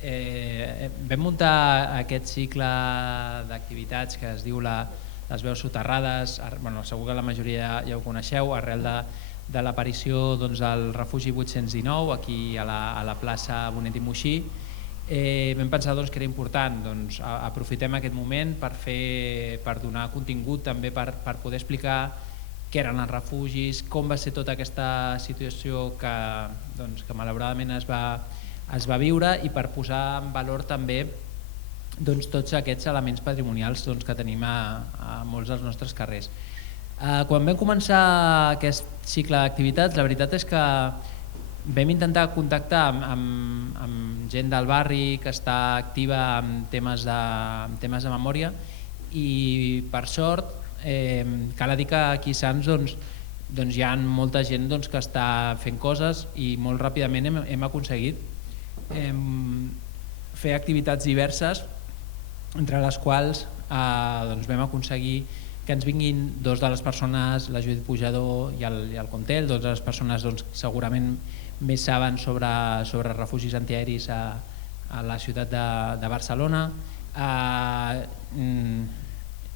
Vam muntar aquest cicle d'activitats que es diu les veus soterrades. Segur que la majoria ja ho coneixeu, arrel de l'aparició del refugi 819 aquí a la plaça Bonet i Moixí. Vam pensar que era important, aprofitem aquest moment per donar contingut també, per poder explicar què eren els refugis, com va ser tota aquesta situació que malauradament es va viure, i per posar en valor també tots aquests elements patrimonials que tenim a molts dels nostres carrers. Quan vam començar aquest cicle d'activitats, la veritat és que vam intentar contactar amb gent del barri que està activa en temes de memòria, i per sort cal dir que aquí a Sants hi ha molta gent que està fent coses, i molt ràpidament hem aconseguit fer activitats diverses, entre les quals vam aconseguir que ens vinguin dos de les persones, la Judit Pujador i el Contel, dues de les persones segurament més saben sobre refugis antiaeris a la ciutat de Barcelona.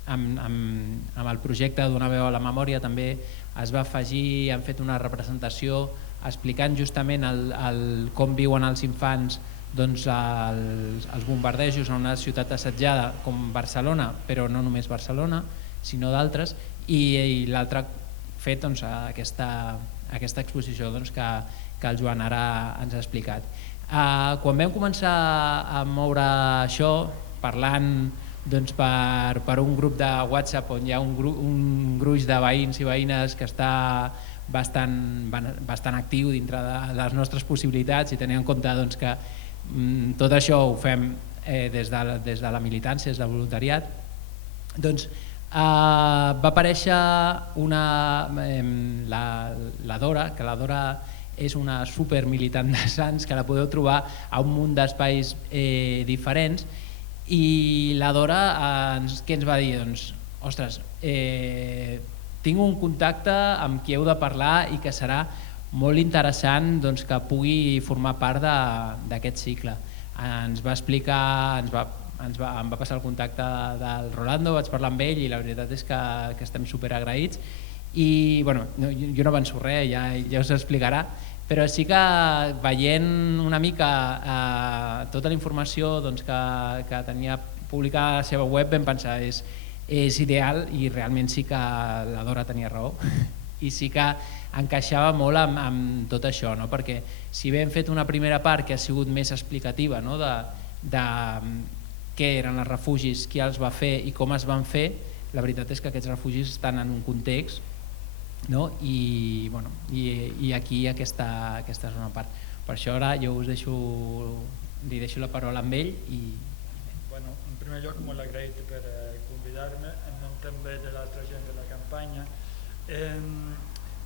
Amb el projecte Donar veu a la memòria també es va afegir, han fet una representació explicant justament com viuen els infants els bombardejos en una ciutat assetjada com Barcelona, però no només Barcelona, sinó d'altres, i l'altre fet aquesta exposició que el Joan ara ens ha explicat. Quan vam començar a moure això, parlant per un grup de WhatsApp on hi ha un gruix de veïns i veïnes que està bastant actiu dintre de les nostres possibilitats, i tenint en compte que tot això ho fem des de la militància, des del voluntariat, va aparèixer la Dora, que la Dora és una supermilitant de Sants, que la podeu trobar a un munt d'espais diferents, i la Dora què ens va dir? Ostres, tinc un contacte amb qui heu de parlar i que serà molt interessant que pugui formar part d'aquest cicle. Ens va explicar, em va passar el contacte del Rolando, vaig parlar amb ell i la veritat és que estem superagraïts, i jo no avanço res, ja us explicarà, però sí que veient una mica tota la informació que tenia publicada a la seva web vam pensar és ideal, i realment sí que la Dora tenia raó i sí que encaixava molt amb tot això, perquè si bé hem fet una primera part que ha sigut més explicativa de què eren els refugis, qui els va fer i com es van fer, la veritat és que aquests refugis estan en un context, i aquí aquesta és una part. Per això ara jo li deixo la paraula amb ell. En primer lloc, molt agraït per convidar-me, en nom també de l'altra gent de la campanya,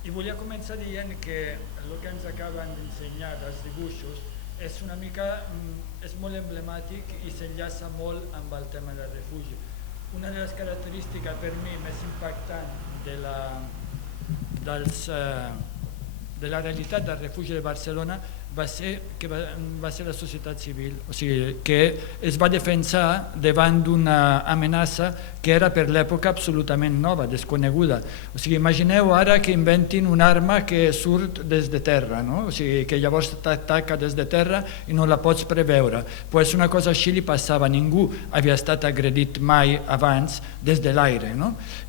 i volia començar dient que el que ens acaben d'ensenyar els dibuixos és una mica, és molt emblemàtic i s'enllaça molt amb el tema del refugi. Una de les característiques per mi més impactant de la realitat del refugi de Barcelona va ser la societat civil, o sigui, que es va defensar davant d'una amenaça que era per l'època absolutament nova, desconeguda. O sigui, imagineu ara que inventin una arma que surt des de terra, o sigui, que llavors t'ataca des de terra i no la pots preveure. Pues una cosa així li passava, ningú havia estat agredit mai abans des de l'aire,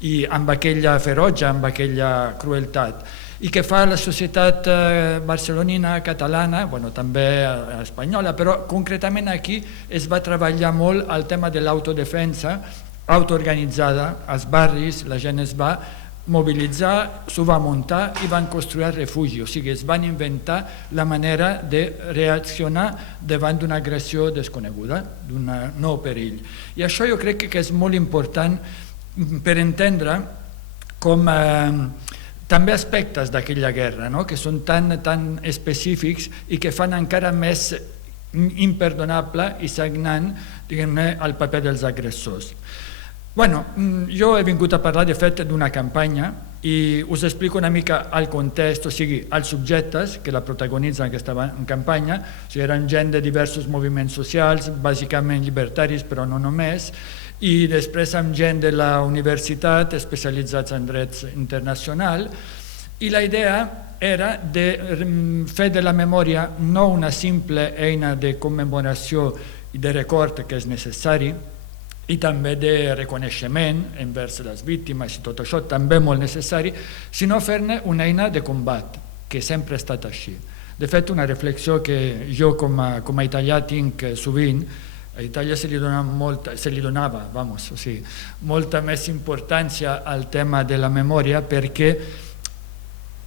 i amb aquella ferotge, amb aquella crueltat. I què fa la societat barcelonina, catalana, també espanyola, però concretament aquí es va treballar molt el tema de l'autodefensa autoorganitzada, als barris la gent es va mobilitzar, s'ho va muntar i van construir refugi, o sigui, es van inventar la manera de reaccionar davant d'una agressió desconeguda, d'un nou perill. I això jo crec que és molt important per entendre com també aspectes d'aquella guerra, que són tan específics i que fan encara més imperdonable i sagnant, diguem-ne, el paper dels agressors. Jo he vingut a parlar, de fet, d'una campanya i us explico una mica el context, o sigui, els subjectes que la protagonitzen aquesta campanya, o sigui, eren gent de diversos moviments socials, bàsicament llibertaris, però no només, i després amb gent de la universitat especialitzats en drets internacional, i la idea era de fer de la memòria no una simple eina de commemoració i de record que és necessari, i també de reconeixement envers les víctimes i tot això, també molt necessari, sinó fer-ne una eina de combat, que sempre ha estat així. De fet, una reflexió que jo com a italià tinc sovint, a Itàlia se li donava molta més importància al tema de la memòria perquè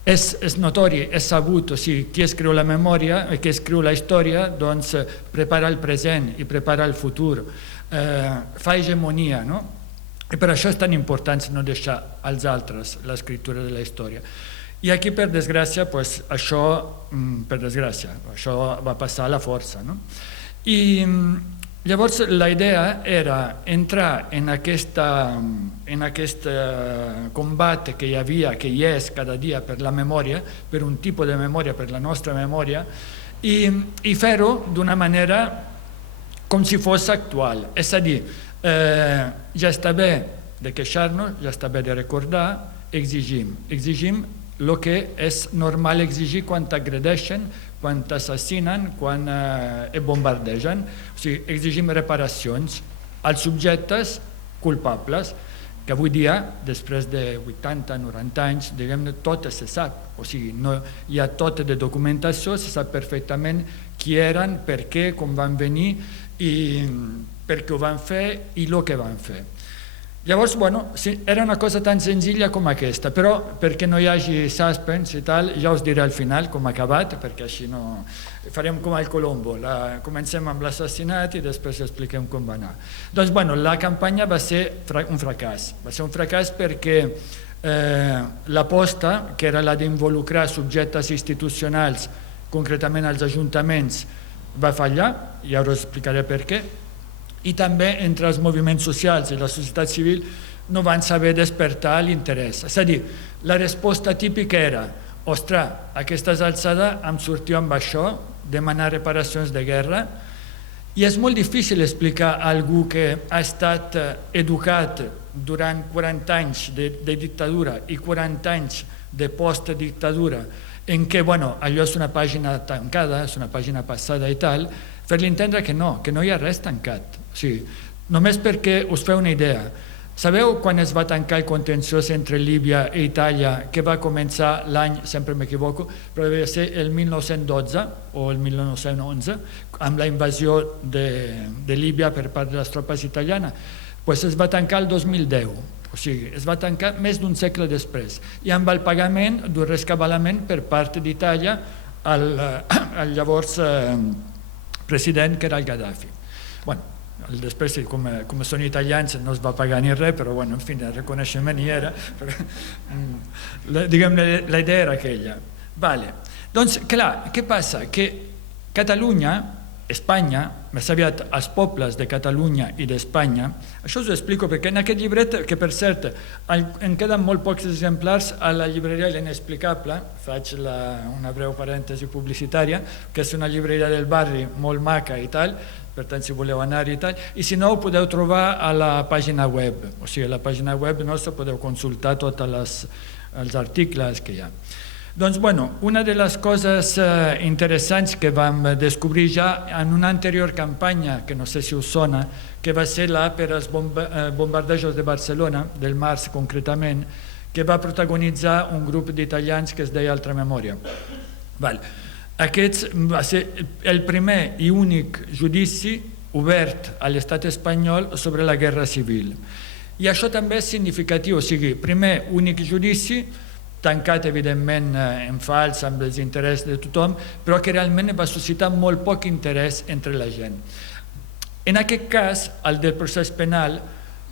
és notori, és sabut, o sigui, qui escriu la memòria, qui escriu la història, doncs prepara el present i prepara el futur, fa hegemonia, no? I per això és tan important no deixar als altres l'escriptura de la història. I aquí, per desgràcia, això va passar a la força, no? I llavors la idea era entrar en aquest combat que hi havia, que hi és cada dia per la memòria, per un tipus de memòria, per la nostra memòria, i fer-ho d'una manera com si fos actual. És a dir, ja està bé de queixar-nos, ja està bé de recordar, exigim el que és normal exigir quan t'agredeixen, quan t'assassinen, quan et bombardegen. O sigui, exigim reparacions als subjectes culpables, que avui dia, després de 80-90 anys, diguem-ne, tot se sap. O sigui, hi ha tota de documentació, se sap perfectament qui eren, per què, com van venir, i per què ho van fer i el que van fer. Llavors, era una cosa tan senzilla com aquesta, però perquè no hi hagi suspense i tal, ja us diré al final com ha acabat, perquè així no... Farem com al Colombo, comencem amb l'assassinat i després expliquem com va anar. Doncs, la campanya va ser un fracàs. Va ser un fracàs perquè l'aposta, que era la d'involucrar subjectes institucionals, concretament els ajuntaments, va fallar, i ara us explicaré per què, i també entre els moviments socials i la societat civil no van saber despertar l'interès. És a dir, la resposta típica era: ostres, a aquestes alçades em sortiu amb això, demanar reparacions de guerra, i és molt difícil explicar a algú que ha estat educat durant 40 anys de dictadura i 40 anys de postdictadura, en què allò és una pàgina tancada, és una pàgina passada i tal, fer-li entendre que no hi ha res tancat. O sigui, només perquè us feu una idea. Sabeu quan es va tancar el contenciós entre Líbia i Itàlia, que va començar l'any, sempre m'equivoco, però devia ser el 1912 o el 1911, amb la invasió de Líbia per part de les tropes italianes? Doncs es va tancar el 2010. O sigui, es va tancar més d'un segle després, i amb el pagament d'un rescabalament per part d'Itàlia al llavors president, que era el Gaddafi. Després, com són italians, no es va pagar ni res, però en fi, el reconeixement hi era. Diguem-ne, la idea era aquella. Doncs, clar, què passa? Que Catalunya, Espanya, més aviat els pobles de Catalunya i d'Espanya, això us ho explico perquè en aquest llibret, que per cert en queden molt pocs exemplars a la llibreria L'Inexplicable, faig una breu parèntesi publicitària, que és una llibreria del barri molt maca i tal, per tant si voleu anar-hi i tal, i si no ho podeu trobar a la pàgina web, o sigui a la pàgina web nostra podeu consultar tots els articles que hi ha. Doncs, una de les coses interessants que vam descobrir ja en una anterior campanya, que no sé si us sona, que va ser la per als bombardejos de Barcelona, del març concretament, que va protagonitzar un grup d'italians que es deia Altra Memòria. Aquest va ser el primer i únic judici obert a l'estat espanyol sobre la guerra civil. I això també és significatiu, o sigui, primer únic judici, tancat evidentment en fals amb els interessos de tothom, però que realment va suscitar molt poc interès entre la gent. En aquest cas, el del procés penal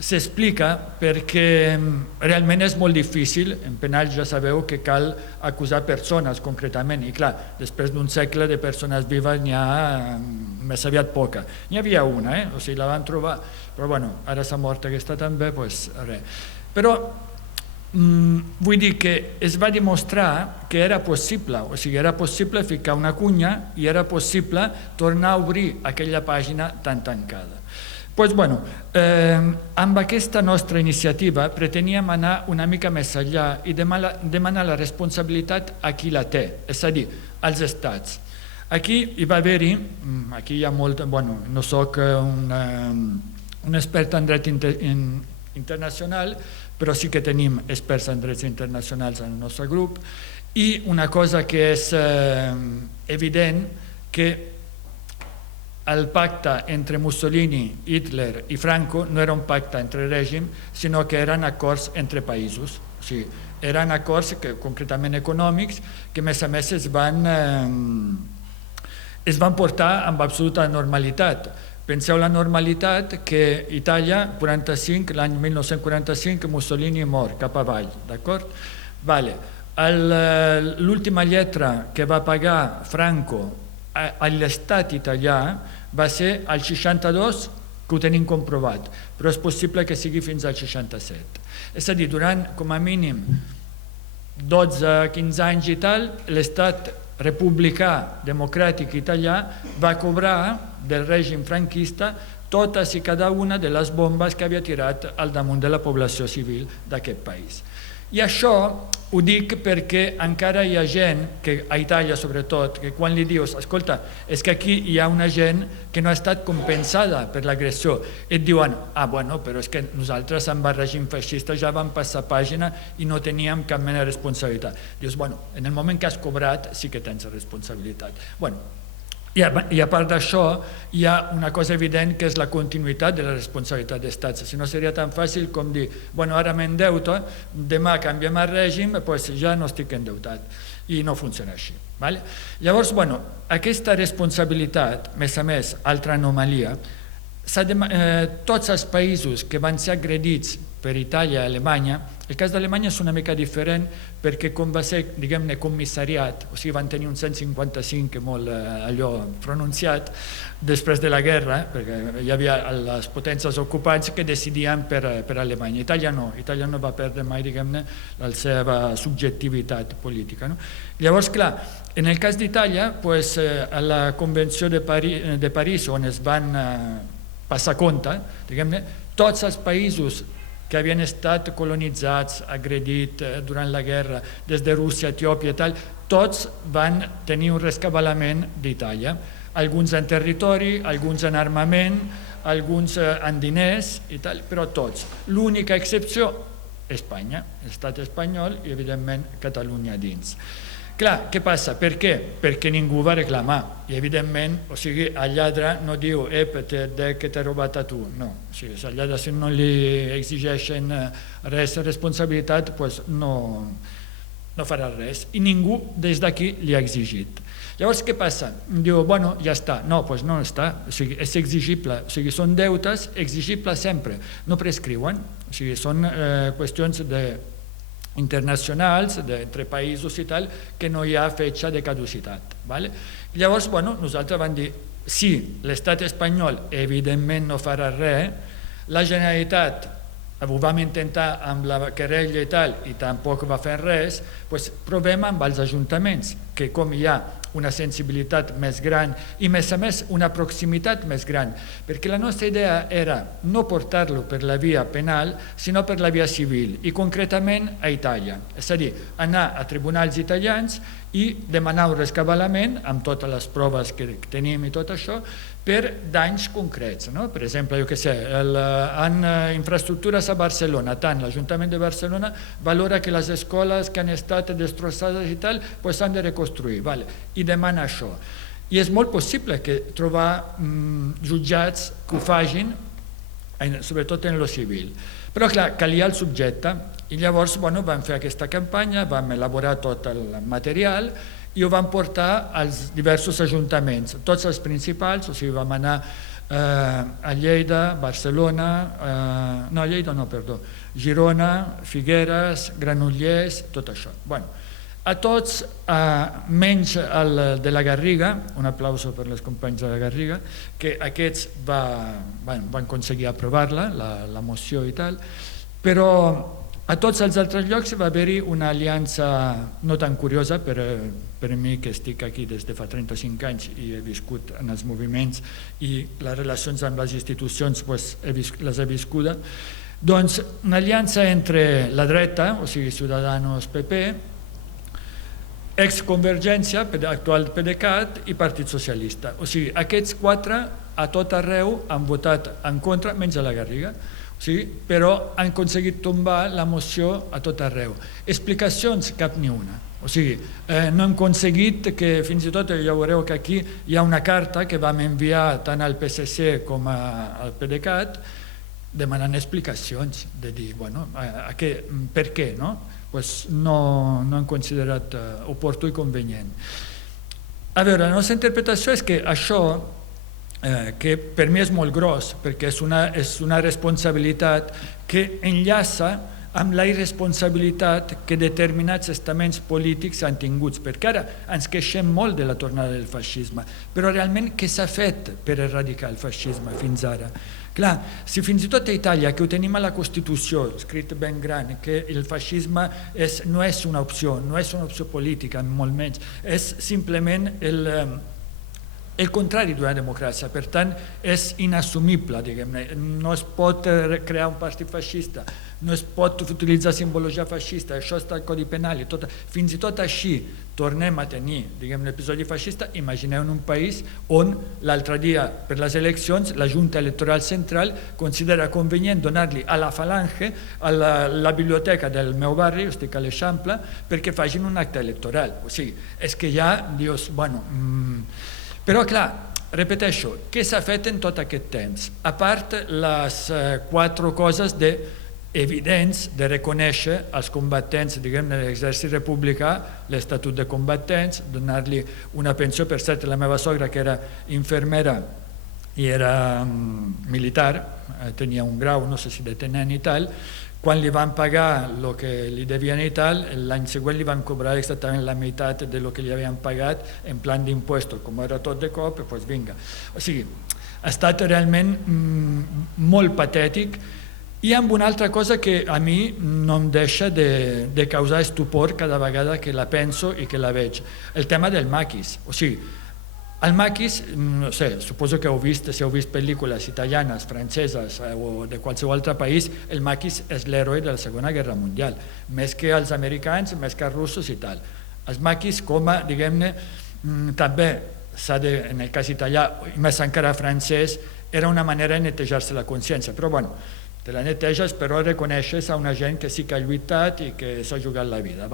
s'explica perquè realment és molt difícil, en penal ja sabeu que cal acusar persones concretament, i clar, després d'un segle de persones vives n'hi ha més aviat poca. N'hi havia una, o sigui, la van trobar, però ara s'ha mort aquesta també, doncs res. Però vull dir que es va demostrar que era possible, o sigui, era possible ficar una cunya i era possible tornar a obrir aquella pàgina tan tancada. Doncs, bueno, amb aquesta nostra iniciativa preteníem anar una mica més enllà i demanar la responsabilitat a qui la té, és a dir, als estats. Aquí hi va haver-hi, aquí hi ha molt, bueno, no soc un expert en dret internacional, però sí que tenim experts en drets internacionals en el nostre grup, i una cosa que és evident, que el pacte entre Mussolini, Hitler i Franco no era un pacte entre règim, sinó que eren acords entre països. O sigui, eren acords concretament econòmics que, a més, es van portar amb absoluta normalitat. Penseu la normalitat que Itàlia, l'any 1945, Mussolini mor cap avall, d'acord? L'última lletra que va pagar Franco a l'estat italià va ser el 62, que ho tenim comprovat, però és possible que sigui fins al 67. És a dir, durant com a mínim 12-15 anys i tal, l'estat republicà democràtic italià va cobrar del règim franquista totes i cada una de les bombes que havia tirat al damunt de la població civil d'aquest país. I això ho dic perquè encara hi ha gent, a Itàlia sobretot, que quan li dius, escolta, és que aquí hi ha una gent que no ha estat compensada per l'agressió, et diuen, bueno, però és que nosaltres amb el règim feixista ja vam passar pàgina i no teníem cap mena de responsabilitat. Dius, bueno, en el moment que has cobrat sí que tens responsabilitat. Bueno, i a part d'això hi ha una cosa evident que és la continuïtat de la responsabilitat d'estats. Si no seria tan fàcil com dir, bueno, ara m'endeuto, demà canviem el règim, doncs ja no estic endeutat. I no funciona així. Llavors, bueno, aquesta responsabilitat, a més, altra anomalia, tots els països que van ser agredits per Itàlia i Alemanya, el cas d'Alemanya és una mica diferent perquè com va ser, diguem-ne, comissariat, o sigui, van tenir un 155 que molt allò pronunciat després de la guerra, perquè hi havia les potències ocupants que decidien per Alemanya. Itàlia no va perdre mai, diguem-ne, la seva subjectivitat política. Llavors, clar, en el cas d'Itàlia, a la Convenció de París, on es van passar compte, diguem-ne, tots els països que havien estat colonitzats, agredits durant la guerra, des de Rússia, Etiòpia i tal, tots van tenir un rescabalament d'Itàlia. Alguns en territori, alguns en armament, alguns en diners i tal, però tots. L'única excepció, Espanya, l'estat espanyol i, evidentment, Catalunya dins. Clar, què passa? Per què? Perquè ningú va reclamar. I, evidentment, o sigui, el lladre no diu que t'he robat a tu. No. O sigui, el lladre, si no li exigeixen res de responsabilitat, doncs no farà res. I ningú des d'aquí li ha exigit. Llavors, què passa? Diu, bueno, ja està. No, doncs no està. O sigui, és exigible. O sigui, són deutes exigibles sempre. No prescriuen. O sigui, són qüestions internacionals, entre països i tal, que no hi ha fetge de caducitat. Llavors, nosaltres vam dir, si l'estat espanyol evidentment no farà res, la Generalitat ho vam intentar amb la querella i tal, i tampoc va fer res, doncs provem amb els ajuntaments, que com hi ha una sensibilitat més gran i, a més, una proximitat més gran, perquè la nostra idea era no portar-lo per la via penal, sinó per la via civil, i concretament a Itàlia. És a dir, anar a tribunals italians i demanar un rescabalament, amb totes les proves que tenim i tot això, per danys concrets. Per exemple, jo què sé, en infraestructures a Barcelona, tant l'Ajuntament de Barcelona valora que les escoles que han estat destrossades i tal, s'han de reconstruir, i demana això. I és molt possible que trobar jutjats que ho facin, sobretot en lo civil. Però, clar, calia el subjecte, i llavors vam fer aquesta campanya, vam elaborar tot el material i ho vam portar als diversos ajuntaments, tots els principals, o sigui, vam anar a Lleida, Barcelona, no, a Lleida no, perdó, Girona, Figueres, Granollers, tot això. A tots, menys el de la Garriga, un aplauso per les companys de la Garriga, que aquests van aconseguir aprovar-la, la moció i tal, però A tots els altres llocs va haver-hi una aliança no tan curiosa per mi, que estic aquí des de fa 35 anys i he viscut en els moviments i les relacions amb les institucions les he viscuda. Doncs una aliança entre la dreta, o sigui, Ciudadanos, PP, ex-Convergència, actual PDeCAT i Partit Socialista. O sigui, aquests quatre a tot arreu han votat en contra, menys a la Garriga, però han aconseguit tombar la moció a tot arreu. Explicacions, cap ni una. O sigui, no hem aconseguit que, fins i tot, ja veureu que aquí hi ha una carta que vam enviar tant al PSC com al PDeCAT demanant explicacions, de dir, bueno, per què, no? No han considerat oportú i convenient. A veure, la nostra interpretació és que això, que per mi és molt gros, perquè és una responsabilitat que enllaça amb la irresponsabilitat que determinats estaments polítics han tingut, perquè ara ens queixem molt de la tornada del feixisme, però realment què s'ha fet per erradicar el feixisme fins ara? Clar, si fins i tot a Itàlia, que ho tenim a la Constitució, escrit ben gran, que el feixisme no és una opció, no és una opció política, molt menys, és simplement el contrari d'una democràcia, per tant és inassumible, diguem-ne, no es pot crear un partit feixista, no es pot utilitzar simbologia feixista, això està al Codi Penal i tot, fins i tot així tornem a tenir, diguem, l'episodi feixista. Imagineu un país on l'altre dia per les eleccions la Junta Electoral Central considera convenient donar-li a la Falange, a la biblioteca del meu barri, estic a l'Eixample, perquè facin un acte electoral. O sigui, és que ja dius, bueno... Però, clar, repeteixo, què s'ha fet en tot aquest temps? A part les quatre coses evidents de reconèixer els combatents, diguem-ne, de l'exèrcit republicà, l'estatut de combatents, donar-li una pensió. Per cert, la meva sogra, que era infermera i era militar, tenia un grau, no sé si de tenent i tal, quan li van pagar el que li devien i tal, l'any següent li van cobrar exactament la meitat de lo que li havien pagat en plan d'impuestos. Com era tot de cop, doncs vinga. O sigui, ha estat realment molt patètic. I amb una altra cosa que a mi no em deixa de causar estupor cada vegada que la penso i que la veig. El tema del maquis. O sigui, el maquis, no sé, suposo que si heu vist pel·lícules italianes, franceses o de qualsevol altre país, el maquis és l'heroi de la Segona Guerra Mundial, més que els americans, més que els russos i tal. Els maquis, com a, diguem-ne, també en el cas italià, i més encara francès, era una manera de netejar-se la consciència, però bueno, te la neteges, però reconeixes a una gent que sí que ha lluitat i que s'ha jugat la vida.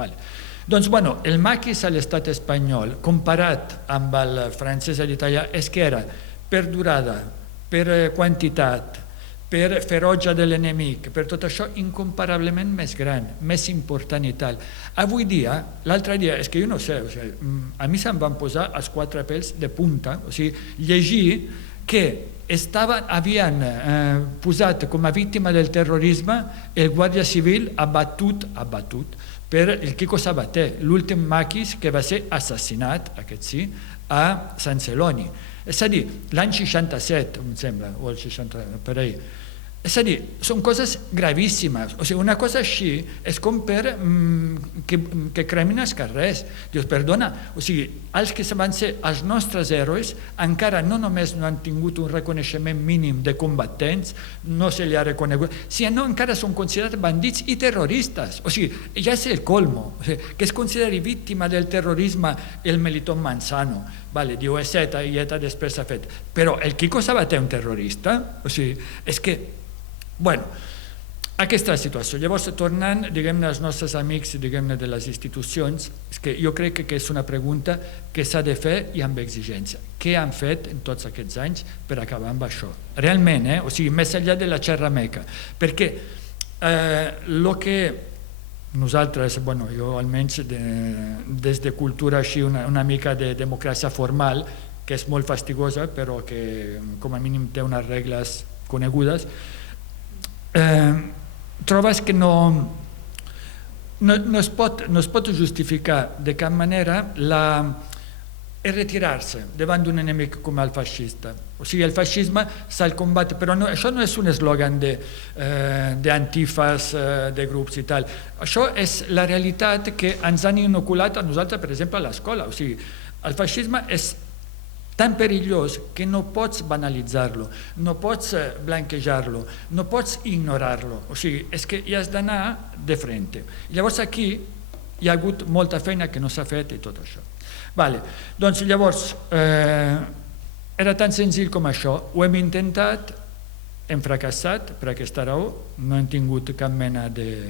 Doncs, bueno, el maquis a l'estat espanyol, comparat amb el francès i l'italià, és que era per durada, per quantitat, per ferotge de l'enemic, per tot això incomparablement més gran, més important i tal. Avui dia, l'altre dia, és que jo no sé, a mi se'm van posar els quatre pèls de punta, o sigui, llegir que havien posat com a víctima del terrorisme el guàrdia civil abatut per el Quico Sabater, l'últim maquis que va ser assassinat, aquest sí, a Sant Celoni. És a dir, l'any 67, em sembla, o el 60, per ahir. És a dir, són coses gravíssimes. O sigui, una cosa així és com per que cremin els carrers. Dius, perdona, o sigui, els que van ser els nostres herois encara no només no han tingut un reconeixement mínim de combatents, no se li ha reconegut, sinó encara són considerats bandits i terroristes. O sigui, ja és el colmo. O sigui, que es consideri víctima del terrorisme el Melitón Manzano. Diu, és ETA i ETA després s'ha fet. Però el Quico Sabater un terrorista? O sigui, és que bueno, aquesta és la situació. Llavors, tornant, diguem-ne, als nostres amics, diguem-ne, de les institucions, és que jo crec que és una pregunta que s'ha de fer i amb exigència. Què han fet en tots aquests anys per acabar amb això? Realment, o sigui, més enllà de la xerrameca. Perquè el que nosaltres, bueno, jo almenys des de cultura així, una mica de democràcia formal, que és molt fastigosa, però que com a mínim té unes regles conegudes, trobes que no es pot justificar de cap manera és retirar-se davant d'un enemic com el feixista. O sigui, el feixisme s'ha de combatre, però això no és un eslògan d'antifas, de grups i tal. Això és la realitat que ens han inoculat a nosaltres, per exemple, a l'escola. O sigui, el feixisme és tan perillós que no pots banalitzar-lo, no pots blanquejar-lo, no pots ignorar-lo. O sigui, és que hi has d'anar de frente. Llavors aquí hi ha hagut molta feina que no s'ha fet i tot això. Vale. Doncs llavors, era tan senzill com això. Ho hem intentat, hem fracassat per aquesta raó, no hem tingut cap mena de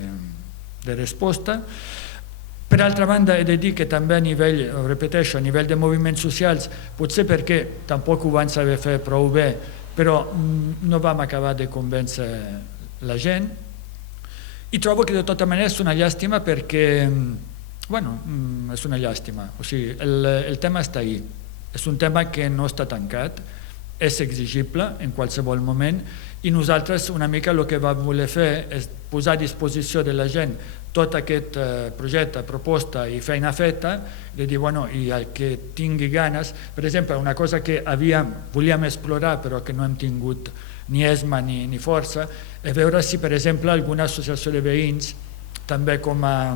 resposta. Per altra banda, he de dir que també a nivell, ho repeteixo, a nivell de moviments socials, potser perquè tampoc ho van saber fer prou bé, però no vam acabar de convèncer la gent. I trobo que de tota manera és una llàstima perquè, bueno, és una llàstima. O sigui, el tema està ahí. És un tema que no està tancat, és exigible en qualsevol moment i nosaltres una mica el que vam voler fer és posar a disposició de la gent tot aquest projecte, proposta i feina feta, de dir, bueno, i el que tingui ganes, per exemple, una cosa que volíem explorar però que no hem tingut ni esma ni força, és veure si, per exemple, alguna associació de veïns, també com a...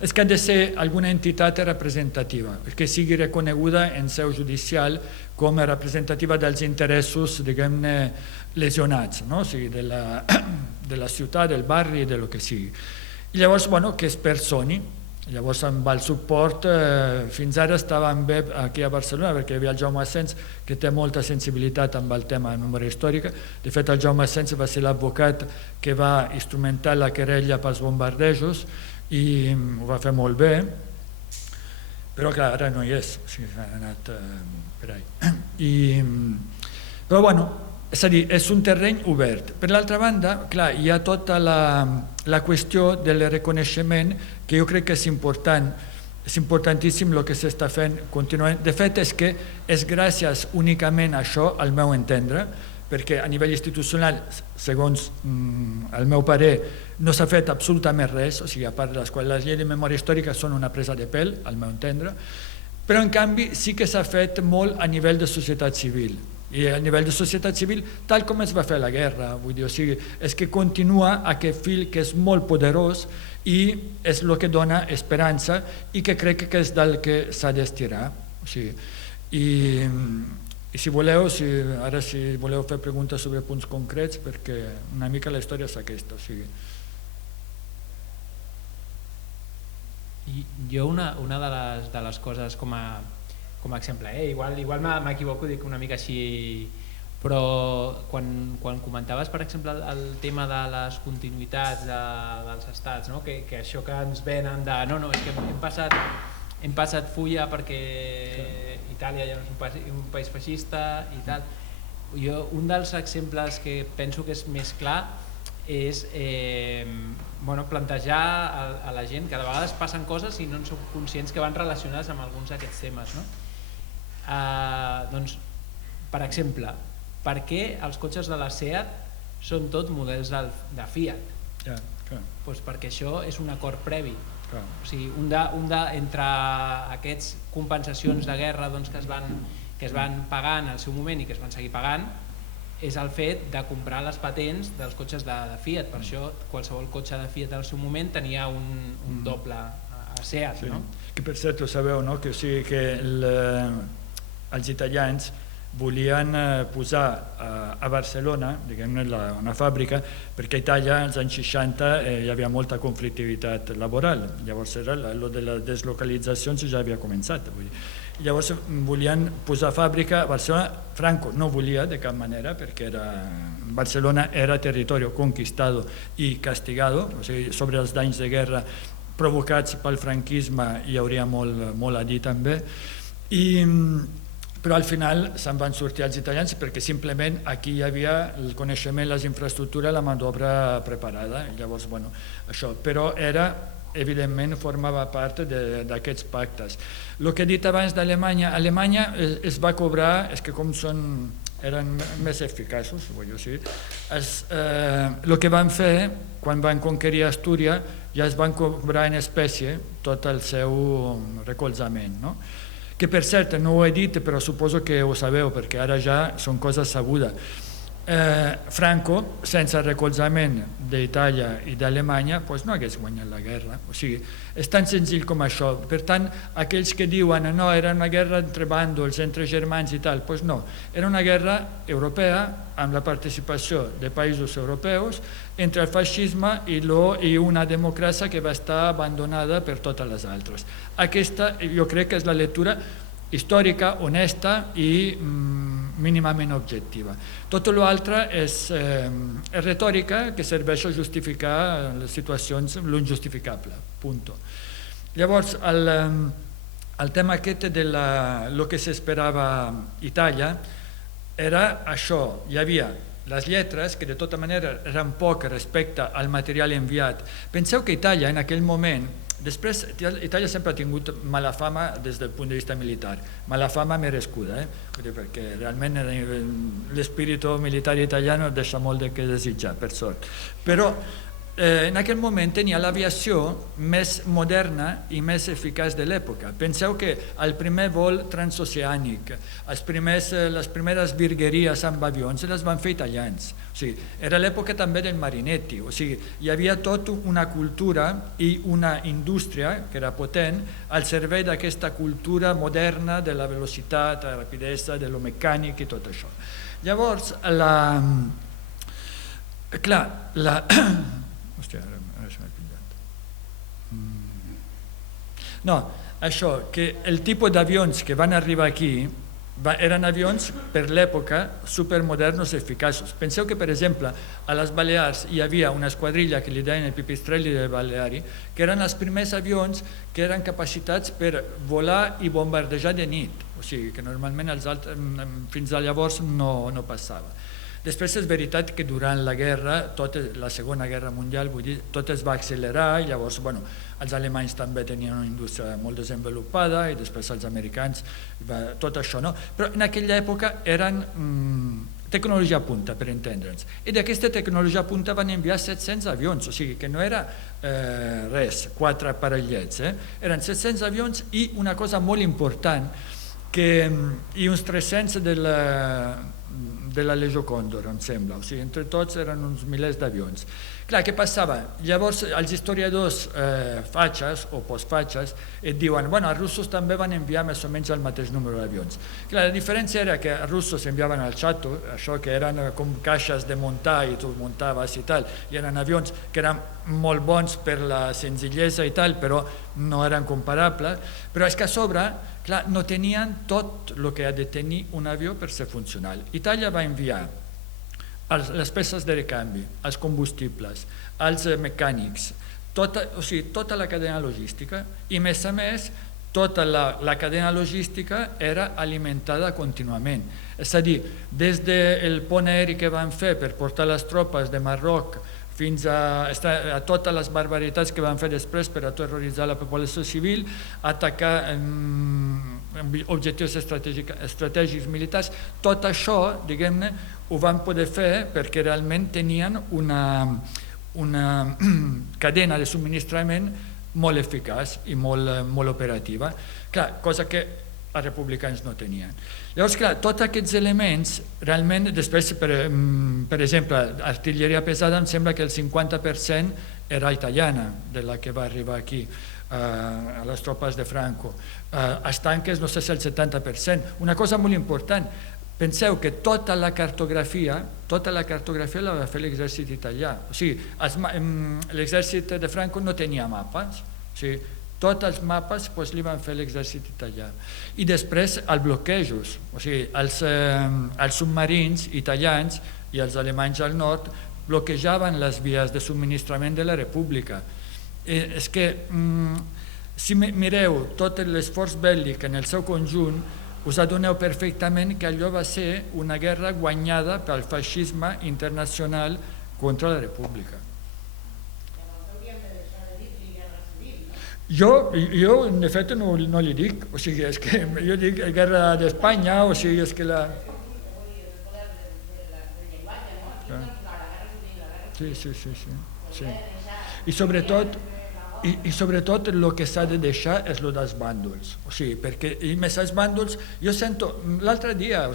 És que ha de ser alguna entitat representativa, que sigui reconeguda en seu judicial com a representativa dels interessos, diguem-ne, lesionats, no? O sigui, de la ciutat, del barri, de lo que sigui. I llavors, bueno, que es personi. Llavors, amb el suport, fins ara estàvem bé aquí a Barcelona, perquè hi havia el Jaume Asens, que té molta sensibilitat amb el tema de memòria històrica. De fet, el Jaume Asens va ser l'advocat que va instrumentar la querella pels bombardejos i ho va fer molt bé, però clar, ara no hi és, o sigui, ha anat per ahí. Però bueno, és a dir, és un terreny obert. Per l'altra banda, clar, hi ha tota la qüestió del reconeixement que jo crec que és important, és importantíssim el que s'està fent contínuament. De fet, és que és gràcies únicament a això, al meu entendre, perquè a nivell institucional, segons el meu parer, no s'ha fet absolutament res, o sigui, a part de les quals les lleis de memòria històrica són una presa de pèl, al meu entendre, però en canvi sí que s'ha fet molt a nivell de societat civil. I a nivell de societat civil, tal com es va fer la guerra, vull dir, o sigui, és que continua aquest fil que és molt poderós i és el que dona esperança i que crec que és del que s'ha d'estirar. O sigui, i si voleu, ara si voleu fer preguntes sobre punts concrets, perquè una mica la història és aquesta. O sigui. Jo una de les coses com a exemple, igual m'equivoco, dic una mica així, però quan comentaves, per exemple, el tema de les continuïtats dels estats, no? que això que ens venen de no, és que hem passat fulla perquè Itàlia ja no és un país feixista i tal. Un dels exemples que penso que és més clar és plantejar a la gent que de vegades passen coses i no en som conscients que van relacionades amb alguns d'aquests temes. No? Doncs, per exemple, per què els cotxes de la SEAT són tot models de Fiat? Doncs perquè això és un acord previ. O sigui, entre aquestes compensacions de guerra que es van pagar en el seu moment i que es van seguir pagant és el fet de comprar les patents dels cotxes de Fiat. Per això qualsevol cotxe de Fiat al seu moment tenia un doble a SEAT. No? Que per cert, ho sabeu, no? Que els italians volien posar a Barcelona, diguem-ne, una fàbrica, perquè a Itàlia als anys 60 hi havia molta conflictivitat laboral. Llavors el de les deslocalitzacions ja havia començat. Llavors volien posar fàbrica a Barcelona. Franco no volia de cap manera, perquè Barcelona era territori conquistado i castigado, o sigui, sobre els danys de guerra provocats pel franquisme hi hauria molt a dir també. Però al final se'n van sortir els italians perquè simplement aquí hi havia el coneixement, les infraestructures, la mà d'obra preparada. Llavors, bueno, això. Però evidentment, formava part d'aquests pactes. El que he dit abans d'Alemanya, Alemanya es va cobrar, és que com eren més eficaços, el que van fer quan van conquerir Astúries ja es van cobrar en espècie tot el seu recolzament, no? que per cert no ho he dit, però suposo que ho sabeu, perquè ara ja són coses sabudes. Franco, sense recolzament d'Itàlia i d'Alemanya, no hagués guanyat la guerra. O sigui, és tan senzill com això. Per tant, aquells que diuen no, era una guerra entre bàndols, entre germans i tal, no. Era una guerra europea amb la participació de països europeus entre el feixisme i una democràcia que va estar abandonada per totes les altres. Aquesta jo crec que és la lectura històrica, honesta i mínimament objectiva. Tot l'altre és retòrica que serveix a justificar les situacions, l'injustificable, punto. Llavors, el tema aquest de lo que s'esperava a Itàlia era això, hi havia les lletres, que de tota manera eren poc respecte al material enviat. Penseu que Itàlia en aquell moment, després, Itàlia sempre ha tingut mala fama des del punt de vista militar, mala fama merescuda, perquè realment l'espírit militar italiano deixa molt de què desitjar, per sort. Però en aquell moment tenia l'aviació més moderna i més eficaç de l'època. Penseu que el primer vol transoceànic, les primeres virgueries amb avions les van fer italians. O sigui, era l'època també del marinetti, o sigui, hi havia tota una cultura i una indústria que era potent al servei d'aquesta cultura moderna de la velocitat, la rapidesa, de lo mecànic i tot això. Llavors, hòstia, ara se m'ha pillat. No, això, que el tipus d'avions que van arribar aquí eren avions per l'època supermodernos i eficaços. Penseu que, per exemple, a les Balears hi havia una esquadrilla que li deien el Pipistrelli de Baleari, que eren els primers avions que eren capacitats per volar i bombardejar de nit, o sigui que normalment els altres fins a llavors no passava. Després és veritat que durant la guerra, la Segona Guerra Mundial, vull dir, tot es va accelerar i llavors, els alemanys també tenien una indústria molt desenvolupada i després els americans, tot això, no? Però en aquella època eren tecnologia punta, per entendre'ns. I d'aquesta tecnologia punta van enviar 700 avions, o sigui que no era res, 4 aparellets, eren 700 avions i una cosa molt important, i uns 300 de la Legió Còndor, em sembla. O sigui, entre tots eren uns milers d'avions. Clar, què passava? Llavors, els historiadors fatxes o postfatxes et diuen, els russos també van enviar més o menys el mateix número d'avions. Clar, la diferència era que els russos enviaven al xato, això que eren com caixes de muntar i tu muntaves i tal, i eren avions que eren molt bons per la senzillesa i tal, però no eren comparables, però és que a sobre, clar, no tenien tot el que ha de tenir un avió per ser funcional. Itàlia va enviar les peces de recanvi, els combustibles, els mecànics, tota la cadena logística i, més a més, tota la cadena logística era alimentada contínuament. És a dir, des del pont aeri que van fer per portar les tropes de Marroc fins a totes les barbaritats que van fer després per terroritzar la població civil, atacar objectius estratègics militars, tot això, diguem-ne, ho van poder fer perquè realment tenien una cadena de subministrament molt eficaç i molt operativa, cosa que els republicans no tenien. Llavors, clar, tots aquests elements, realment, després, per exemple, artilleria pesada, em sembla que el 50% era italiana, de la que va arribar aquí, a les tropes de Franco. Els tanques, no sé si el 70%. Una cosa molt important, penseu que tota la cartografia la va fer l'exèrcit italià. O sigui, l'exèrcit de Franco no tenia mapes, o sigui, tots els mapes li van fer l'exèrcit italià. I després els bloquejos, o sigui, els submarins italians i els alemanys al nord bloquejaven les vies de subministrament de la República. És que, si mireu tot l'esforç bèl·lic en el seu conjunt, us adoneu perfectament que allò va ser una guerra guanyada pel feixisme internacional contra la República. Jo, de fet, no li dic, o sigui, és que jo dic guerra d'Espanya, o sigui, és que la... Sí. I sobretot... I sobretot el que s'ha de deixar és el dels bàndols, o sigui, perquè més els bàndols, jo sento l'altre dia, a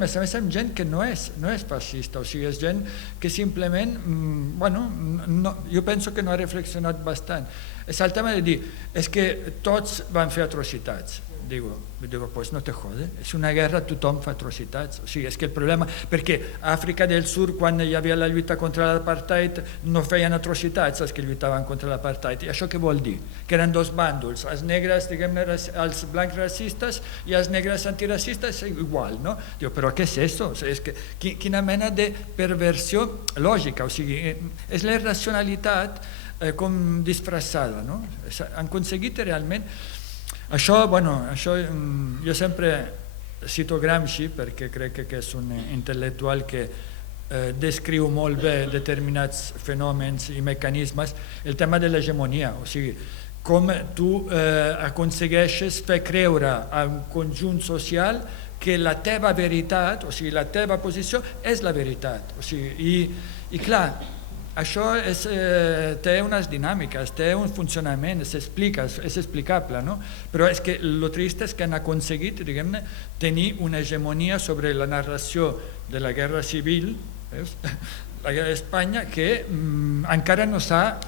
més amb gent que no és fascista, o sigui, és gent que simplement, jo penso que no ha reflexionat bastant. És el tema de dir, és que tots van fer atrocitats. Digo, pues no te jode, és una guerra, tothom fa atrocitats, o sigui, és que el problema, perquè a Àfrica del Sud, quan hi havia la lluita contra l'apartheid, no feien atrocitats els que lluitaven contra l'apartheid, i això què vol dir? Que eren dos bàndols, els negres, diguem-ne, els blancs racistes i els negres antiracistes, igual, no? Diu, però què és això? O sigui, és que, quina mena de perversió lògica, o sigui, és la irracionalitat com disfressada, no? Han aconseguit realment. Això, jo sempre cito Gramsci perquè crec que és un intel·lectual que descriu molt bé determinats fenòmens i mecanismes, el tema de l'hegemonia, o sigui, com tu aconsegueixes fer creure a un conjunt social que la teva veritat, o sigui, la teva posició és la veritat, o sigui, i clar, això té unes dinàmiques, té un funcionament, s'explica, és explicable, no? Però és que el trist és que han aconseguit, diguem-ne, tenir una hegemonia sobre la narració de la guerra civil, la guerra d'Espanya, que encara no s'ha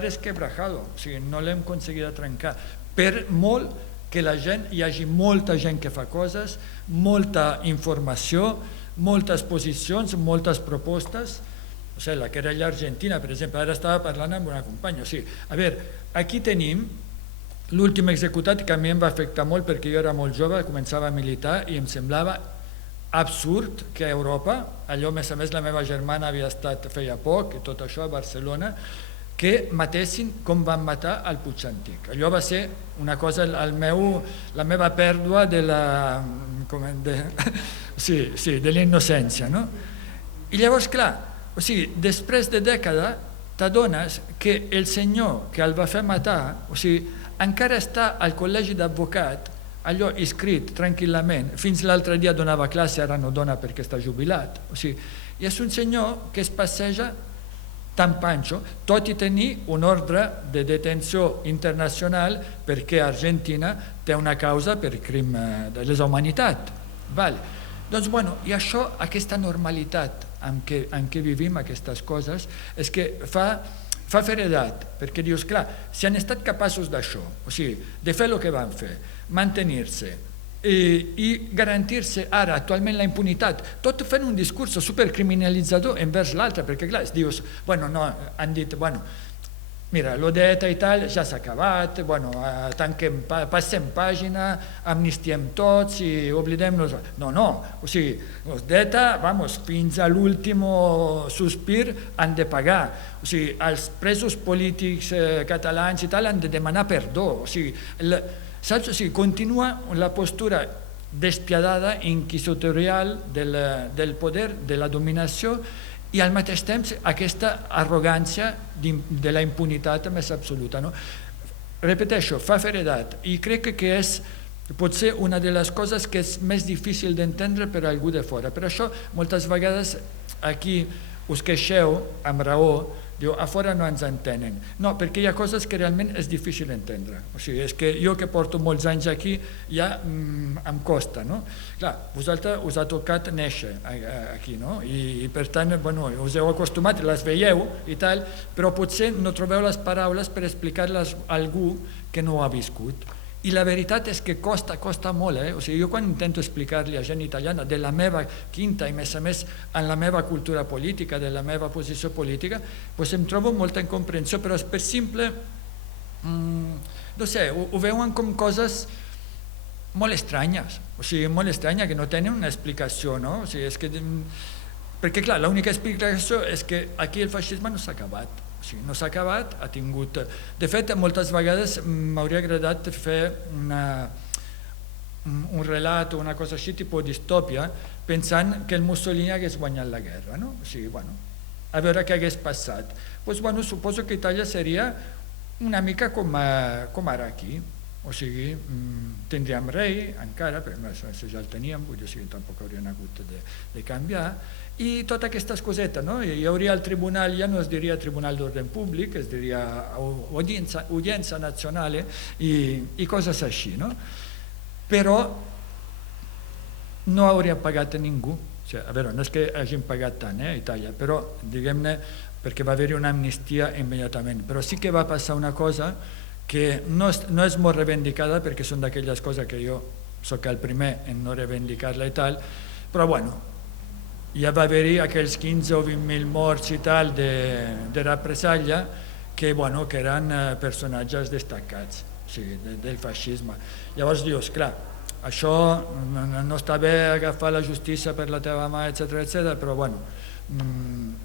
resquebrajado, o sigui, no l'hem aconseguit trencar, per molt que la gent, hi hagi molta gent que fa coses, molta informació, moltes posicions, moltes propostes. O sigui, la que era allà a Argentina, per exemple, ara estava parlant amb una companya. O sigui, a veure, aquí tenim l'últim executat, que a mi em va afectar molt perquè jo era molt jove, començava a militar i em semblava absurd que a Europa, allò a més la meva germana havia estat feia poc, i tot això a Barcelona, que matessin com van matar al Puig Antic. Allò va ser una cosa, la meva pèrdua de la innocència, no? I llavors, clar, o sigui, després de dècada t'adones que el senyor que el va fer matar, o sigui, encara està al col·legi d'advocat, allò escrit tranquil·lament, fins l'altre dia donava classe, ara no dona perquè està jubilat, o sigui, i és un senyor que es passeja tan panxo, tot i tenir un ordre de detenció internacional perquè Argentina té una causa per crim de lesa humanitat. Doncs, i això, aquesta normalitat en què vivim aquestes coses, és que fa feredat, perquè dius, clar, si han estat capaços d'això, o sigui, de fer el que van fer, mantenir-se i garantir-se ara, actualment, la impunitat, tot fent un discurs supercriminalitzador envers l'altre, perquè, clar, dius, no, han dit, mira, l'ODETA i tal ja s'ha acabat, tanquem, passem pàgina, amnistiem tots i oblidem-nos. No, o sigui, l'ODETA, fins a l'últim sospir han de pagar. O sigui, els presos polítics catalans i tal han de demanar perdó. O sigui, continua la postura despiadada, inquisitorial del poder, de la dominació, i al mateix temps aquesta arrogància de la impunitat més absoluta. Repeteixo, fa feredat, i crec que és potser una de les coses que és més difícil d'entendre per a algú de fora. Per això moltes vegades aquí us queixeu amb raó, diu, a fora no ens entenen. No, perquè hi ha coses que realment és difícil d'entendre. O sigui, és que jo que porto molts anys aquí ja em costa, no? Clar, vosaltres us ha tocat néixer aquí, no? I per tant, us heu acostumat, les veieu i tal, però potser no trobeu les paraules per explicar-les a algú que no ho ha viscut. I la veritat és que costa molt, O sigui, jo quan intento explicar-li a gent italiana de la meva quinta i, a més, en la meva cultura política, de la meva posició política, doncs em trobo molta incomprensió, però és per simple, no sé, ho veuen com coses molt estranyes, o sigui, molt estranyes, que no tenen una explicació, no? O sigui, és que... Perquè, clar, l'única explicació és que aquí el feixisme no s'ha acabat. No s'ha acabat, ha tingut... De fet, moltes vegades m'hauria agradat fer un relat o una cosa així, tipus distòpia, pensant que el Mussolini hagués guanyat la guerra, no? O sigui, a veure què hagués passat. Doncs, suposo que Itàlia seria una mica com ara aquí. O sigui, tindríem rei encara, però això ja el teníem, vull dir, tampoc haurien hagut de canviar, I totes aquestes cosetes, no? Hi hauria el tribunal, ja no es diria Tribunal d'Ordre Públic, es diria Audiència Nazionale i coses així, no? Però no hauria pagat a ningú. O sigui, a veure, no és que hagin pagat tant a Itàlia, però diguem-ne perquè va haver-hi una amnistia immediatament. Però sí que va passar una cosa que no és molt reivindicada, perquè són d'aquelles coses que jo soc el primer en no reivindicar-la i tal, però bueno, ja va haver-hi aquells 15 o 20.000 morts i tal de represàlia que eren personatges destacats, o sigui, del feixisme. Llavors dius, clar, això no està bé agafar la justícia per la teva mà, etc, però bueno,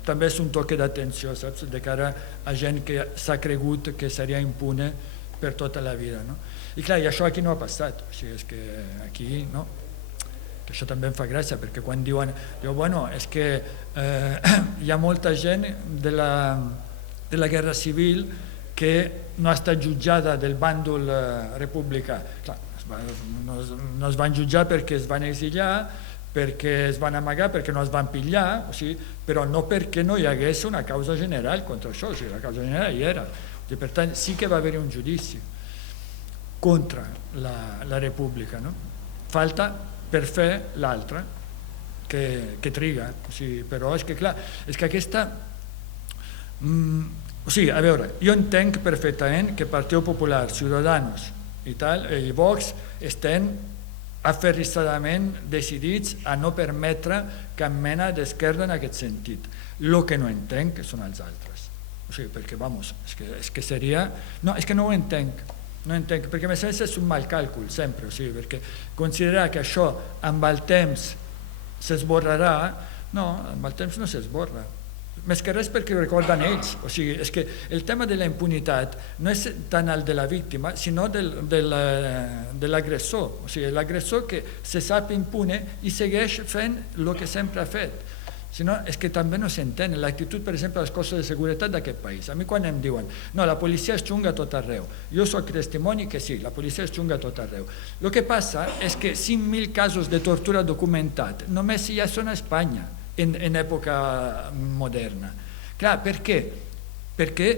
també és un toque d'atenció, saps, de cara a gent que s'ha cregut que seria impune per tota la vida, no? I clar, i això aquí no ha passat, o sigui, és que aquí no. Això també em fa gràcia, perquè quan diuen, bueno, és que hi ha molta gent de la guerra civil que no ha estat jutjada del bàndol republicà. Clar, no es van jutjar perquè es van exiliar, perquè es van amagar, perquè no es van pillar, o sigui, però no perquè no hi hagués una causa general contra això, o sigui, la causa general hi era. Per tant, sí que va haver-hi un judici contra la república, no? Falta per fer l'altra, que triga, o sigui, però és que clar, és que aquesta... O sigui, a veure, jo entenc perfectament que Partit Popular, Ciudadanos i tal, i Vox estan aferrissadament decidits a no permetre cap mena d'esquerda en aquest sentit. El que no entenc són els altres. O sigui, perquè, vamos, és que seria... No, és que no ho entenc. No entenc, perquè a més és un mal càlcul sempre, o sigui, perquè considerar que això amb el temps s'esborrarà, no, amb el temps no s'esborra. Més que res perquè ho recorden ells, o sigui, és que el tema de la impunitat no és tant el de la víctima, sinó de l'agressor, o sigui, l'agressor que se sap impune i segueix fent el que sempre ha fet. Si no, és que també no s'entén l'actitud, per exemple, dels cossos de seguretat d'aquest país. A mi quan em diuen, no, la policia és xunga a tot arreu, jo soc testimoni que sí, la policia és xunga a tot arreu. El que passa és que 5.000 casos de tortura documentat només ja són a Espanya en època moderna. Clar, per què? Perquè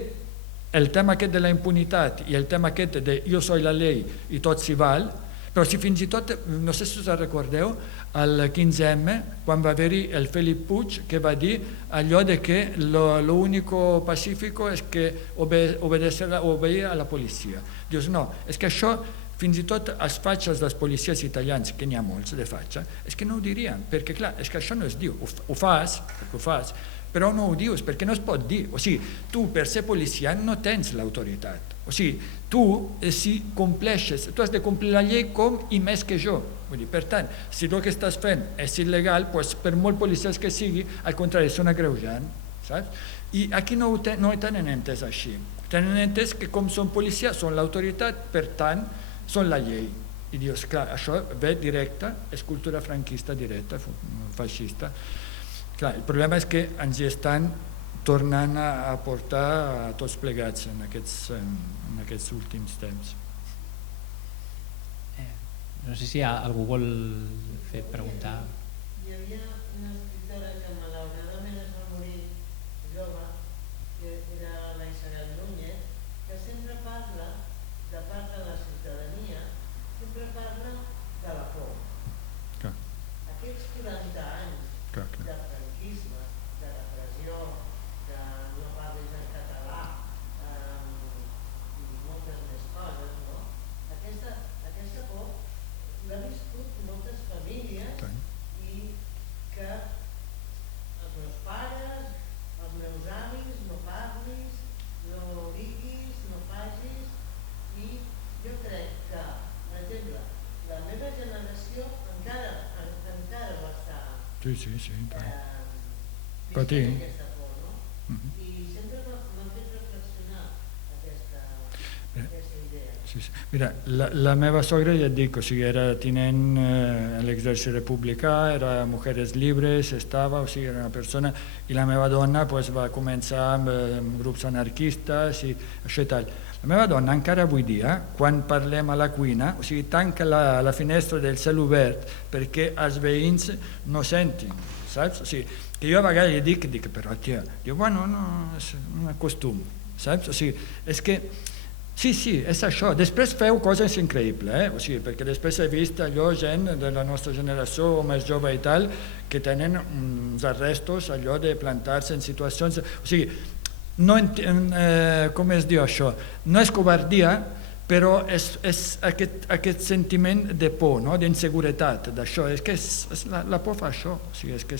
el tema aquest de la impunitat i el tema aquest de jo soy la ley i tot s'hi val, però si fins i tot, no sé si us recordeu, al 15M, quan va haver-hi el Felip Puig, que va dir allò de que lo único pacífico és que obeir a la policia. Dius, no, és que això, fins i tot els fatxes dels policies italians, que n'hi ha molts de fatxa, és que no ho dirien, perquè clar, és que això no es diu, ho fas, perquè ho fas, però no ho dius, perquè no es pot dir. O sigui, tu per ser policia no tens l'autoritat. O sigui, tu, si compleixes, tu has de complir la llei com i més que jo. Vull dir, per tant, si el que estàs fent és il·legal, doncs per molt policies que sigui, al contrari, són agreujant, saps? I aquí no ho tenen entès així. Tenen entès que com són policia, són l'autoritat, per tant, són la llei. I dius, clar, això ve directe, és cultura franquista directa, feixista. Clar, el problema és que ens hi estan tornant a portar a tots plegats en aquests últims temps. No sé si algú vol fer preguntar. Hi havia una escriptora que malauradament es va morir jove, que era la Isabel Núñez, que sempre parla, de part de la ciutadania, sempre parla de la por. Clar. Aquests 40 anys de franquisme, de repressió, de no parlis en català i moltes més coses, no? Aquesta por l'ha viscut moltes famílies i que els meus pares, els meus avis, no parlis, no diguis, no facis, i jo crec que, per exemple, la meva generació encara ho està patint. Aquesta por, no? I sempre m'ha fet reflexionar aquesta idea. Mira, la meva sogra, ja et dic, o sigui, era tinent a l'exèrcit republicà, era Mujeres Libres, estava, o sigui, era una persona, i la meva dona va començar amb grups anarquistes i això i tal. La meva dona encara avui dia, quan parlem a la cuina, o sigui, tanca la finestra del cel obert perquè els veïns no sentin, saps? O sigui, que jo a vegades li dic, però tia, diu, bueno, no, és un costum, saps? O sigui, és que, sí, és això, després feu coses increïbles, o sigui, perquè després he vist allò, gent de la nostra generació o més jove i tal, que tenen uns arrestos, allò de plantar-se en situacions, o sigui, no, com es diu això, no és covardia, però és aquest sentiment de por, no? D'inseguretat, d'això, és que la por fa això, o sigui, és que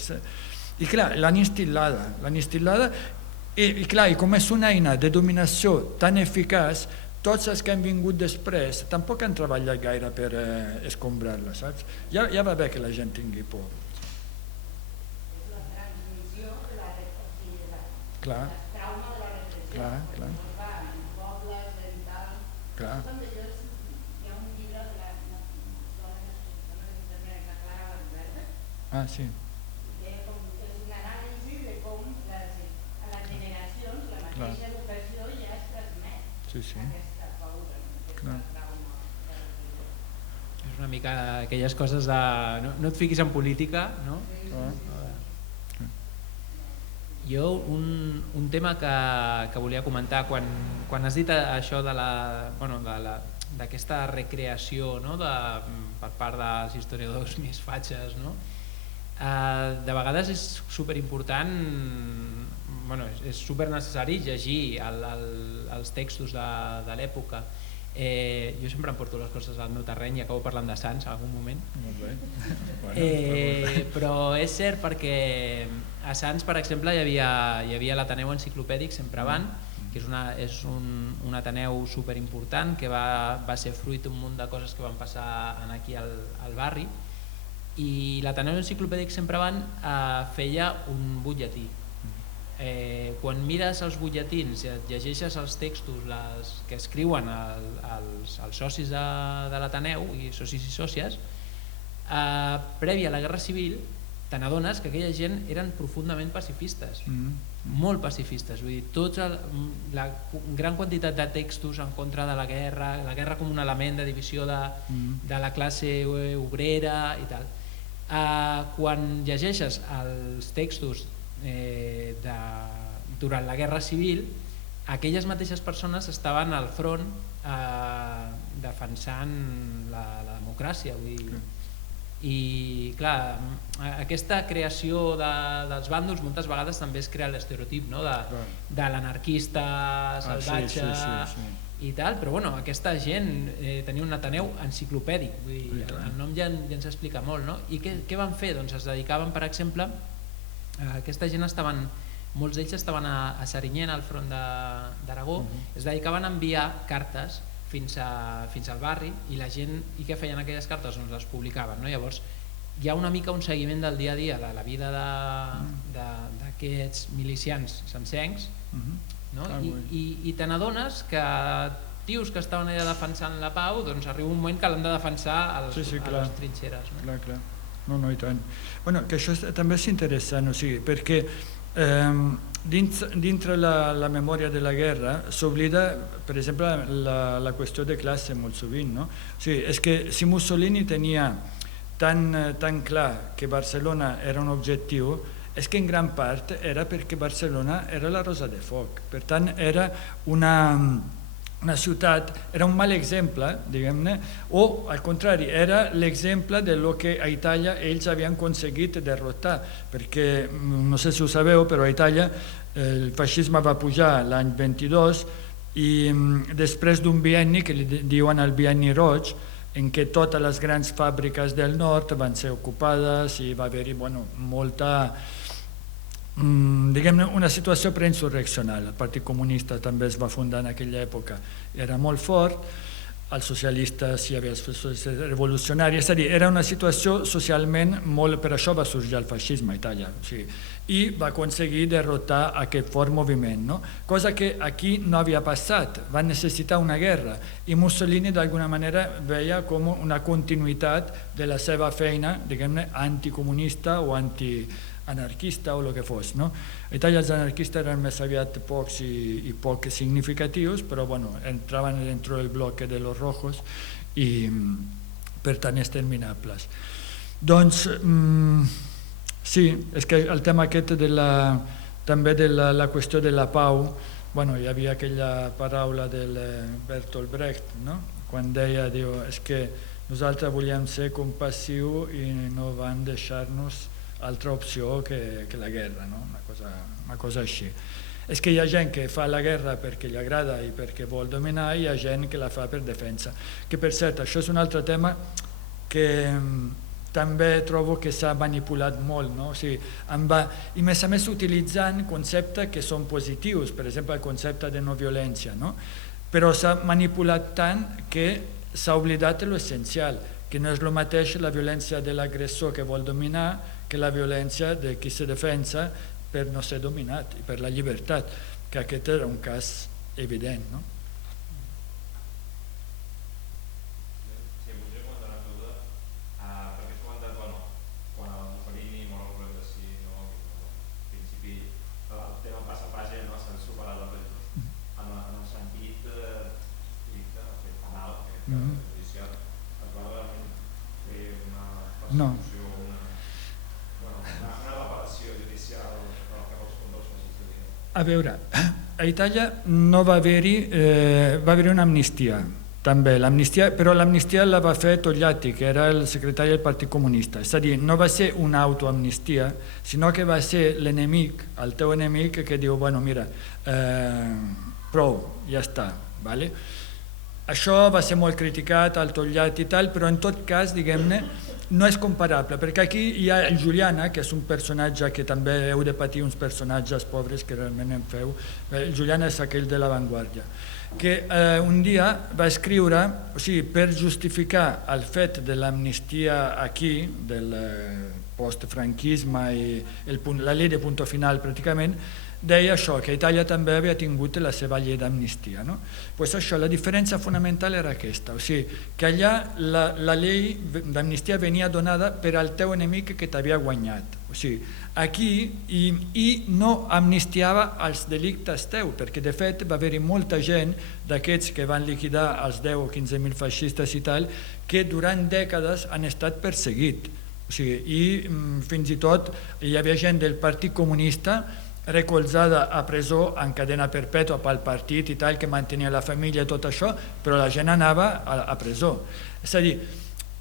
i clar, l'han instil·lada, i clar, i com és una eina de dominació tan eficaç, tots els que han vingut després tampoc han treballat gaire per escombrar-la, saps? Ja va bé que la gent tingui por. És la transmissió de la repressivitat. Clar. El trauma de la repressió. Clar. En pobles, en tal... Clar. Hi ha un llibre de la dona que es Clara Valverde. Ah, sí. És una anàlisi de com a les generacions la mateixa educació ja es transmet aquesta pauta, aquest trauma. És una mica aquelles coses de no et fiquis en política, no? Jo un tema que volia comentar quan has dit això d'aquesta recreació, no? Per part dels historiadors més fatxes, no? De vegades és superimportant, és supernecessari llegir els textos de l'època. Jo sempre em porto les coses al meu terreny i acabo parlant de Sants en algun moment. Però és cert perquè a Sants, per exemple, hi havia l'Ateneu Enciclopèdic Sempre Avant, que és un Ateneu superimportant que va ser fruit d'un munt de coses que van passar aquí al barri, i l'Ateneu Enciclopèdic Sempre Avant feia un butlletí. Quan mires els butlletins i et llegeixes els textos que escriuen els socis de l'Ateneu i socis i sòcies, prèvia a la Guerra Civil te n'adones que aquella gent eren profundament pacifistes, molt pacifistes, vull dir, la gran quantitat de textos en contra de la guerra com un element de divisió de la classe obrera i tal. Quan llegeixes els textos durant la Guerra Civil, aquelles mateixes persones estaven al front defensant la democràcia, vull dir. I clar, aquesta creació dels bàndols moltes vegades també es crea l'estereotip de l'anarquista salvatge i tal, però bueno, aquesta gent tenia un Ateneu enciclopèdic, vull dir, el nom ja ens explica molt, no? I què van fer? Doncs es dedicaven, per exemple, aquesta gent molts d'ells estaven a Serinyent, al front d'Aragó, es dedicaven a enviar cartes fins al barri, i la gent, i què feien aquelles cartes? Doncs les publicaven, no? Llavors hi ha una mica un seguiment del dia a dia de la vida d'aquests milicians sencencs, no? I te n'adones que tios que estaven allà defensant la pau, doncs arriba un moment que l'han de defensar a les trinxeres. Clar. No, i tant. Que això també és interessant, o sigui, perquè dintre la memòria de la guerra s'oblida, per exemple, la qüestió de classe molt sovint, no? O sigui, és que si Mussolini tenia tan clar que Barcelona era un objectiu, és que en gran part era perquè Barcelona era la Rosa de Foc. Per tant, era una ciutat, era un mal exemple, diguem-ne, o al contrari, era l'exemple de lo que a Itàlia ells havien aconseguit derrotar, perquè, no sé si ho sabeu, però a Itàlia el feixisme va pujar l'any 22 i després d'un bienni que li diuen el bienni roig, en què totes les grans fàbriques del nord van ser ocupades i va haver-hi molta, diguem-ne, una situació preinsurreccional. El Partit Comunista també es va fundar en aquella època, era molt fort, els socialistes hi havia els revolucionaris, és a dir, era una situació socialment molt... Per això va sorgir el feixisme a Itàlia, i va aconseguir derrotar aquest fort moviment, no? Cosa que aquí no havia passat, van necessitar una guerra, i Mussolini d'alguna manera veia com una continuïtat de la seva feina, diguem-ne, anticomunista o anarquista o el que fos, no? A Itàlia els anarquistes eren més aviat pocs i poc significatius, però entraven dentro del bloc de los rojos i per tant exterminables. Doncs Sí, és que el tema aquest també de la qüestió de la pau, bueno, hi havia aquella paraula del Bertolt Brecht, no? Quan deia, és que nosaltres volíem ser compassius i no van deixar-nos altra opció que la guerra, no? Una cosa així. És que hi ha gent que fa la guerra perquè li agrada i perquè vol dominar, i hi ha gent que la fa per defensa. Que per cert, això és un altre tema que també trobo que s'ha manipulat molt, no? O sigui, i més a més utilitzant conceptes que són positius, per exemple el concepte de no violència, no? Però s'ha manipulat tant que s'ha oblidat l'essencial, que no és el mateix la violència de l'agressor que vol dominar que la violència de qui se defensa per no ser dominat i per la llibertat, que aquest era un cas evident, no? No. A veure, a Itàlia no va haver-hi una amnistia, també, però l'amnistia la va fer Togliatti, que era el secretari del Partit Comunista. És a dir, no va ser una autoamnistia, sinó que va ser l'enemic, el teu enemic, que diu, bueno, mira, prou, ja està, vale? Això va ser molt criticat, el Togliatti i tal, però en tot cas, diguem-ne, no és comparable, perquè aquí hi ha el Juliana, que és un personatge que també heu de patir uns personatges pobres que realment en feu. El Juliana és aquell de l'avantguàrdia, que un dia va escriure, o sigui, per justificar el fet de l'amnistia aquí, del postfranquisme i la llei de punto final pràcticament, deia això, que Itàlia també havia tingut la seva llei d'amnistia. Doncs això, la diferència fonamental era aquesta, o sigui, que allà la llei d'amnistia venia donada per al teu enemic que t'havia guanyat. O sigui, aquí i no amnistiava els delictes teus, perquè de fet va haver-hi molta gent d'aquests que van liquidar els 10 o 15.000 feixistes i tal, que durant dècades han estat perseguits. O sigui, i fins i tot hi havia gent del Partit Comunista recolzada a presó en cadena perpètua pel partit i tal, que mantenia la família i tot això, però la gent anava a presó. És a dir,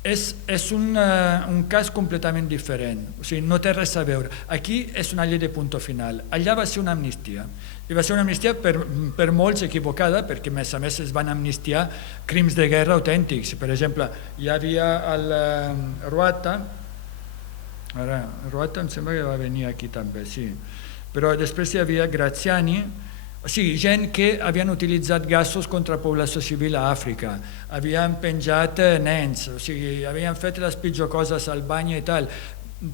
és un cas completament diferent, o sigui, no té res a veure. Aquí és una llei de punto final, allà va ser una amnistia, i va ser una amnistia per molts equivocada, perquè a més es van amnistiar crims de guerra autèntics. Per exemple, hi havia el Ruata em sembla que va venir aquí també, sí, però després hi havia Graziani, o sigui, gent que havien utilitzat gasos contra la població civil a Àfrica, havien penjat nens, o sigui, havien fet les pitjors coses al bany i tal,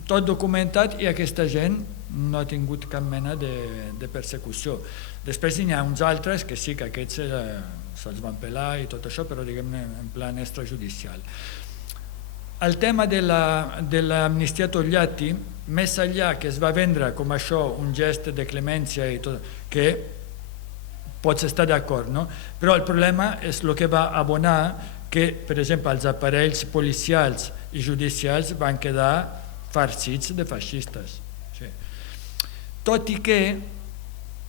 tot documentat, i aquesta gent no ha tingut cap mena de persecució. Després hi ha uns altres que sí que aquests se'ls van pelar i tot això, però diguem-ne en plan extrajudicial. El tema de l'amnistia Togliatti, més enllà que es va vendre com això un gest de clemència i tot, que pots estar d'acord, no? Però el problema és el que va abonar que, per exemple, els aparells policials i judicials van quedar farcits de feixistes. Sí. Tot i que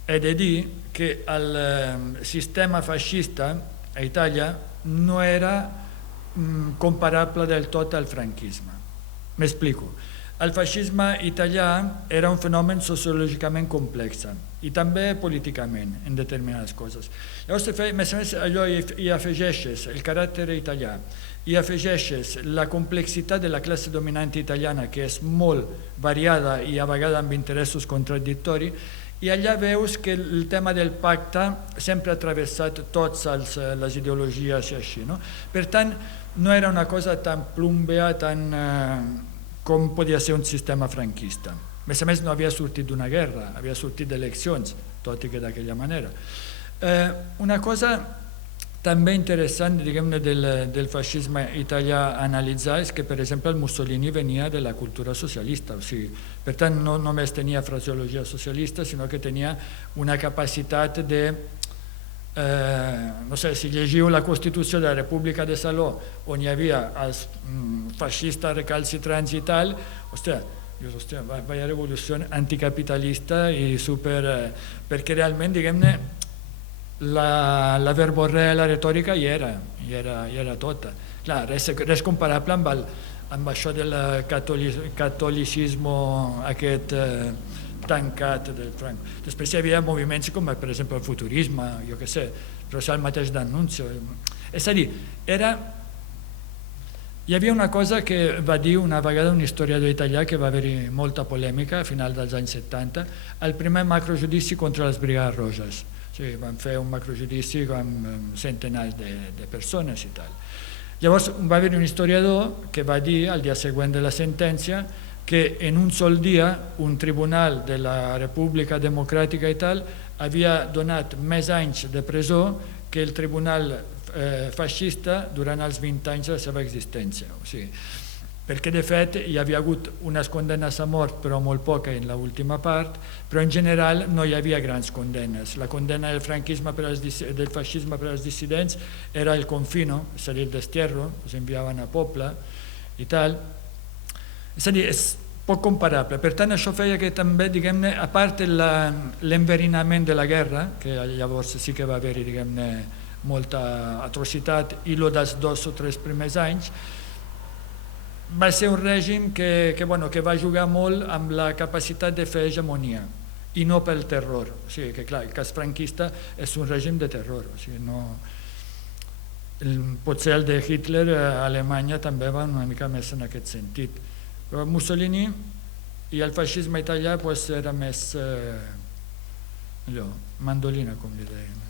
he de dir que el sistema feixista a Itàlia no era comparable del tot al franquisme. M'explico. El feixisme italià era un fenomen sociològicament complex i també políticament en determinades coses. Llavors, a més a més, allò hi afegeixes el caràcter italià, hi afegeixes la complexitat de la classe dominant italiana, que és molt variada i a vegades amb interessos contradictoris, i allà veus que el tema del pacte sempre ha travessat totes les ideologies i així. Per tant, no era una cosa tan plumbea, tan com podia ser un sistema franquista. A més, no havia sortit d'una guerra, havia sortit d'eleccions, tot i que d'aquella manera. Una cosa també interessant, diguem-ne, del feixisme italià a analitzar és que, per exemple, el Mussolini venia de la cultura socialista, o sigui, per tant, no només tenia fraseologia socialista, sinó que tenia una capacitat de no sé, si llegiu la Constitució de la República de Salò, on hi havia els feixistes recalcitrants i tal, ostres, Dius, hòstia, vaya revolució anticapitalista i super... perquè realment, diguem-ne, la verborrea, la retòrica hi era tota. Clar, res comparable amb això del catolicisme aquest tancat del Franco. Després hi havia moviments com, per exemple, el futurisme, jo què sé, però és el mateix d'Annunzio. És a dir, hi havia una cosa que va dir una vegada un historiador italià que va haver-hi molta polèmica a final dels anys 70, el primer macrojudici contra les Brigades Roges. O sigui, van fer un macrojudici amb centenars de persones i tal. Llavors va haver un historiador que va dir al dia següent de la sentència que en un sol dia un tribunal de la República Democràtica i tal havia donat més anys de presó que el tribunal feixista durant els 20 anys de la seva existència. O sigui, perquè de fet hi havia hagut unes condenes a mort, però molt poca en l'última part, però en general no hi havia grans condenes. La condena del franquisme del feixisme per als dissidents era el confino, és a dir, el destierro, els enviaven a poble i tal. És a dir, és poc comparable. Per tant, això feia que també, diguem-ne, a part l'enverinament de la guerra, que llavors sí que va haver-hi, diguem-ne, molta atrocitat, i el dels 2 o 3 primers anys, va ser un règim que va jugar molt amb la capacitat de fer hegemonia i no pel terror. O sigui que, clar, el cas franquista és un règim de terror. O sigui, no... Potser el de Hitler a Alemanya també va una mica més en aquest sentit. Però Mussolini i el feixisme italià era més mandolina, com li deien.